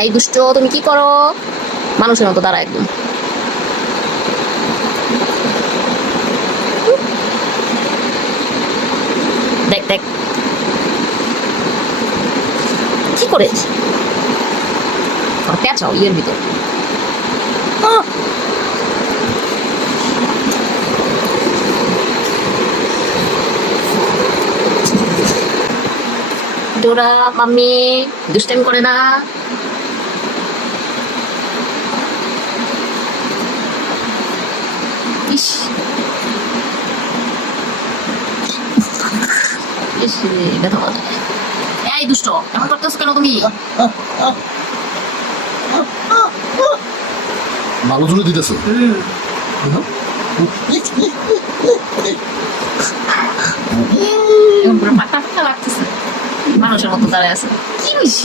এই দুষ্ট, তুমি কি করো? মানুষের মতো দাঁড়া একদম। দেখ দেখ কি করে পেঁচাও ইয়ের ভিতর। ডোরা মাম্মি দুষ্টামি করে না। ইস ইস রে, ব্যথা পাওয়া যায়। এই দুষ্ট, এমন করতেছ কেন তুমি? ভালো জন্য দিতেছো। এরকম করে পাকা পাকা লাগতেছে, মানুষের মতো দাঁড়ায় আছে। কি হয়েছে?